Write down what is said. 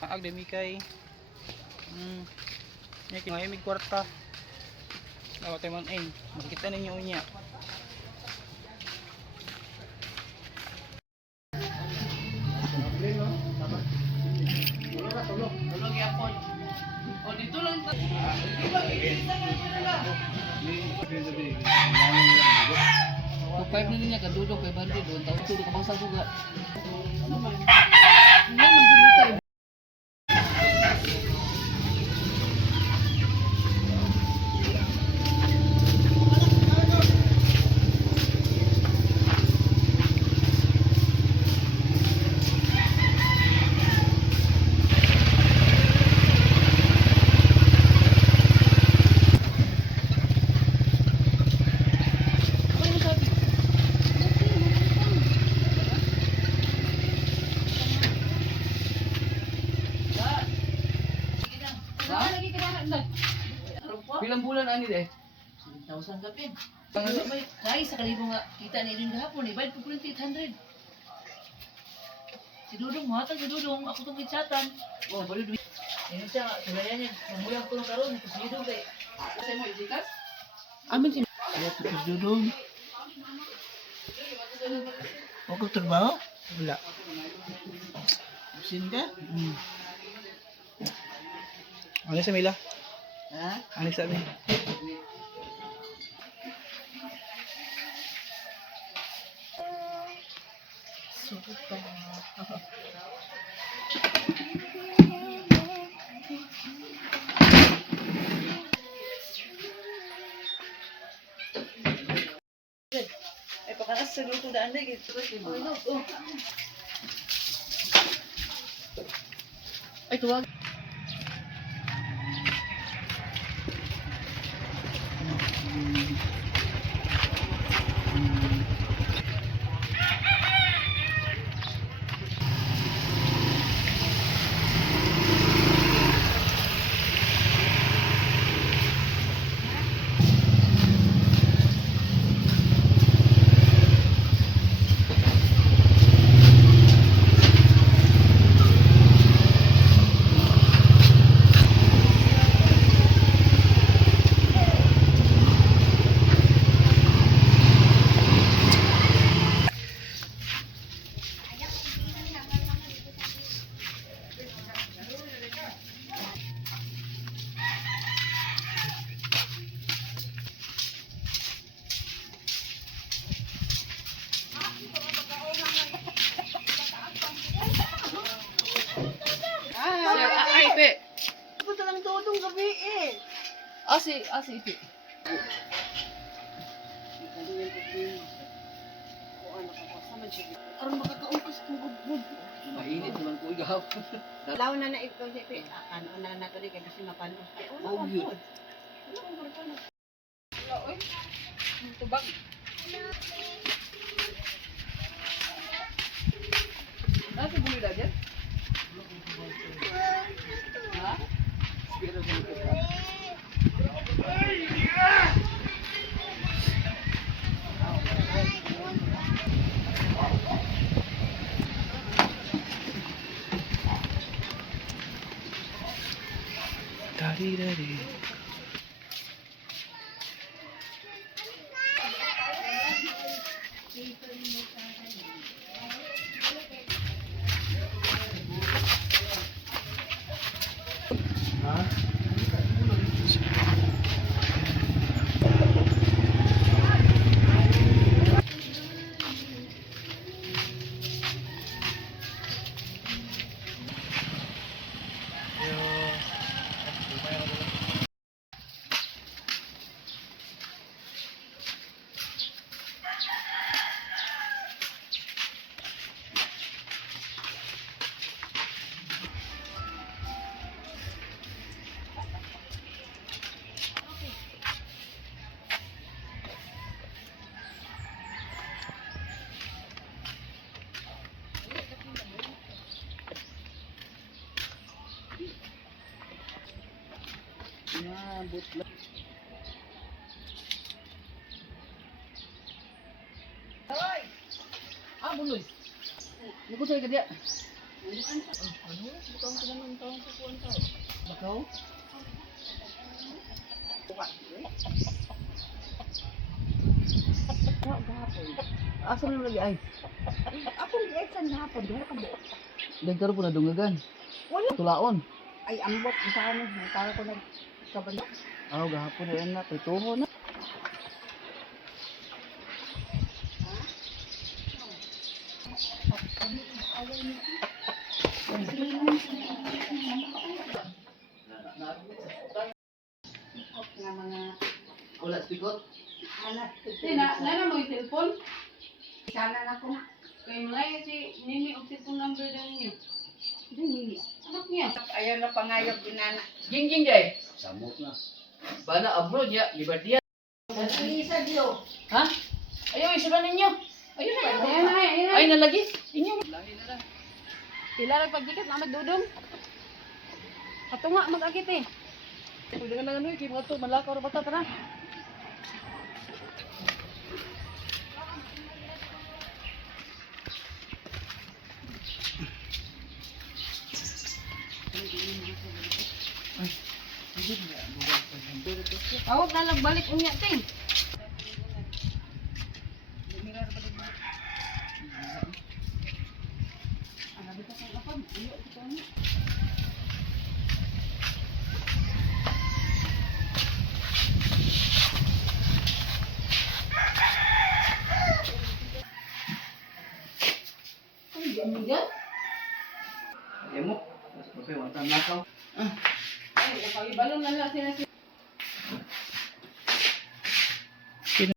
Ag demi kay may mig kwarta. Dapat man ay makita ninyo niya. Tulog yapon. O dito lang ta. Kung 5 na niya kadudok kay bandi doon taon tulog ka bangsa suga. Ano man Bilang bulan ani deh? 1,000 kapin. Dahil sa kalibo nga kita ni rin gahapon eh, bayad ko 800. Si Dudong, mahatag si Dudong, ako itong kitsatan. Oh, bali duwi. Yan siya, sulayan niya, mamuyang ko ng karoon, ito si Dudong kay. Kasi mo, ijikas? Amin si Kaya ito si Dudong. Huwag kang trabaho? Wala. Sin ka? Ano sa Mila? Ha? Ano sa amin? Sukot pa. Ay, pakakas sa luto daan na, gitu. Ay, tuwag. Ay, Ipe. Ako talang dodong gabi eh. Asi Ipe. Aron makakaon ka sa tugod-gud. Mainit naman ko igahapon. Law na na ito si Pe. Ano na nato di kay kasi mapanos. Oh, yun. Tubag. Nasa buli na dyan? Ha? Pero sa likod ka. Dari. Inabot lang. Hoy! Ah, buloy. Nukot sa'yo ka diya. Ano? Bukang tinanong taong sa kuwan tao. Bakaw? Asa mo lagi ay? Ako liit sa hapon, di ka mo. Dagkaro po na dungagan. Wala. Tulaon. Ay, ambot, sa ano, tara ko na kabalo. Aw, gahapon na yan na. Prituho na. Nga mga Wala spikot. anak. Nana mo yung cellphone? Sana na ko na. Kay Malay si Nini og cellphone number daw ninyo. Dili. Anak niya. Ayaw na pangayog ginana. Jingjing day. Samot na. Bana abroad ya, liberty. Isa diyo. Ha? Ayaw, isulan ninyo. Ayun na. Ayan na, ayan na. Ay, nalagi. Inyo. Pila ra pagdikit na magdudong. Katunga mag-agit eh. Pwede ka lang ano, kaya mga to, malakaw na bata, tara. Awag na lang balik unya ting. Ayaw mo. Mas papay, wala nakaw. Ay, balon na lang sila